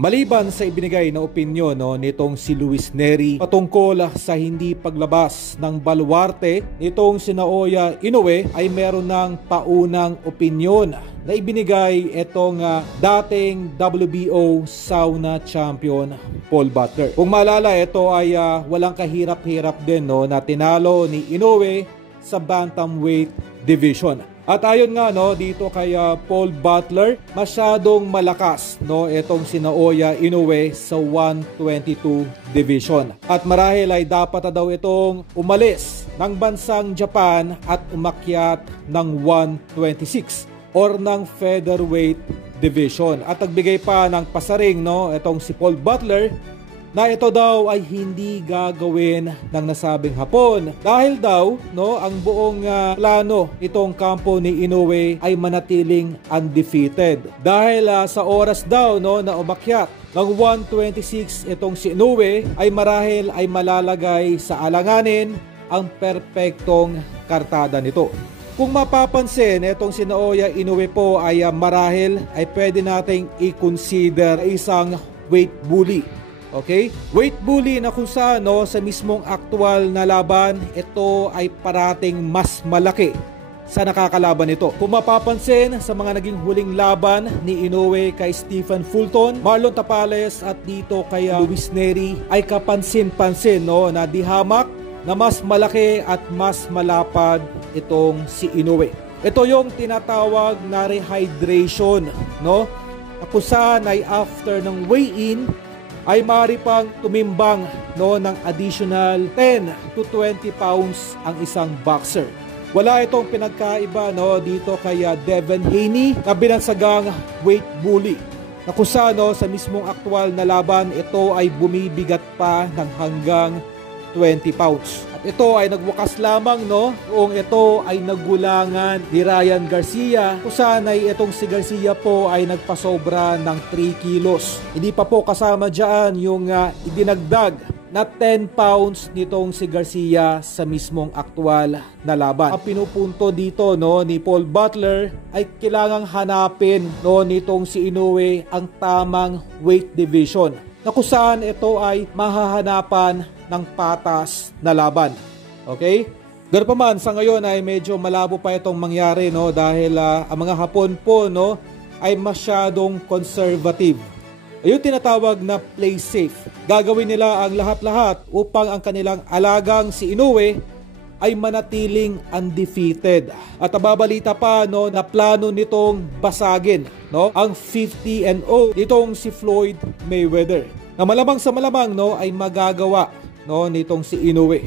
Maliban sa ibinigay na opinyon nitong si Luis Nery patungkol sa hindi paglabas ng baluarte nitong si Naoya Inoue, ay meron ng paunang opinyon na ibinigay itong dating WBO sauna champion Paul Butler. Kung maalala, ito ay walang kahirap-hirap din na tinalo ni Inoue sa bantamweight division. At ayon nga dito kay Paul Butler, masyadong malakas itong si Naoya Inoue sa 122 division. At marahil ay dapat daw itong umalis ng bansang Japan at umakyat ng 126 or ng featherweight division. At nagbigay pa ng pasaring itong si Paul Butler na ito daw ay hindi gagawin ng nasabing hapon dahil daw ang buong plano itong kampo ni Inoue ay manatiling undefeated. Dahil sa oras daw na umakyat ng 126 itong si Inoue ay marahil ay malalagay sa alanganin ang perpektong kartada nito. Kung mapapansin, itong si Naoya Inoue po ay marahil ay pwede nating i-consider isang weight bully. Okay? Weight bully na kung saan sa mismong aktual na laban, ito ay parating mas malaki sa nakakalaban nito. Kung mapapansin sa mga naging huling laban ni Inoue kay Stephen Fulton, Marlon Tapales at dito kay Luis Nery, ay kapansin-pansin na dihamak na mas malaki at mas malapad itong si Inoue. Ito yung tinatawag na rehydration, kung saan ay after ng weigh-in ay maaari pang tumimbang ng additional 10 to 20 pounds ang isang boxer. Wala itong pinagkaiba dito kay Devin Haney na binansagang weight bully, na kung saan sa mismong aktual na laban ito ay bumibigat pa ng hanggang 20 pounds. At ito ay nagwakas lamang kung ito ay naggulangan ni Ryan Garcia, kung saan ay itong si Garcia po ay nagpasobra ng 3 kilos. Hindi pa po kasama dyan yung idinagdag na 10 pounds nitong si Garcia sa mismong aktual na laban. Ang pinupunto dito ni Paul Butler ay kailangang hanapin nitong si Inoue ang tamang weight division, na kung saan ito ay mahahanapan ng patas na laban. Okay? Ganoon pa man, sa ngayon ay medyo malabo pa itong mangyari dahil ang mga Hapon po ay masyadong conservative. Ayun tinatawag na play safe. Gagawin nila ang lahat-lahat upang ang kanilang alagang si Inoue ay manatiling undefeated. At nababalita pa na plano nitong basagin ang 50-0 nitong si Floyd Mayweather, na malamang sa malamang ay magagawa nitong si Inoue.